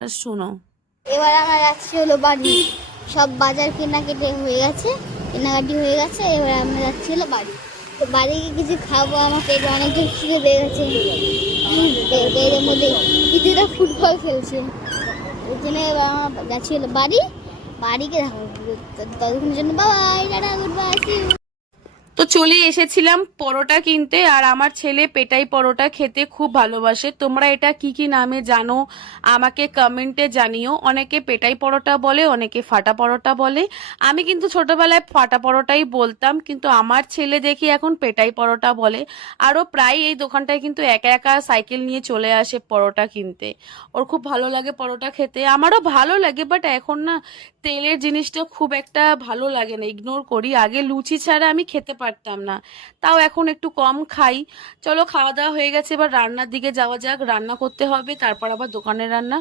শোনো। এবার আমরা যাচ্ছি হলো বাড়ি। সব বাজার কেনাকাটি হয়ে গেছে, এবার আমরা যাচ্ছি হলো বাড়ি। তো বাড়ি গিয়ে কিছু খাবো, আমার পেটে অনেক জোর খিদে পেয়ে গেছে। এর মধ্যে কিছুটা ফুটবল খেলছে, ওই জন্য এবার আমরা যাচ্ছি হলো বাড়ি। বাড়িকে দেখো, ততক্ষণের জন্য Babai, tata, good bye, see you. তো চলে এসেছিলাম পরোটা কিনতে, আর আমার ছেলে পেটাই পরোটা খেতে খুব ভালোবাসে। তোমরা এটা কি কি নামে জানো আমাকে কমেন্টে জানিও। অনেকে পেটাই পরোটা বলে, অনেকে ফাটা পরোটা বলে। আমি কিন্তু ছোটবেলায় ফাটা পরোটাই বলতাম, কিন্তু আমার ছেলে দেখি এখন পেটাই পরোটা বলে। আরও প্রায় এই দোকানটায় কিন্তু একা একা সাইকেল নিয়ে চলে আসে পরোটা কিনতে। ওর খুব ভালো লাগে পরোটা খেতে, আমারও ভালো লাগে, বাট এখন না তেলের জিনিসটা খুব একটা ভালো লাগে না, ইগনোর করি। আগে লুচি ছাড়া আমি খেতে পারতাম না, তাও এখন একটু কম খাই। চলো, খাওয়া দাওয়া হয়ে গেছে, এবার রান্নার দিকে যাওয়া যাক। রান্না করতে হবে, তারপর আবার দোকানের রান্না।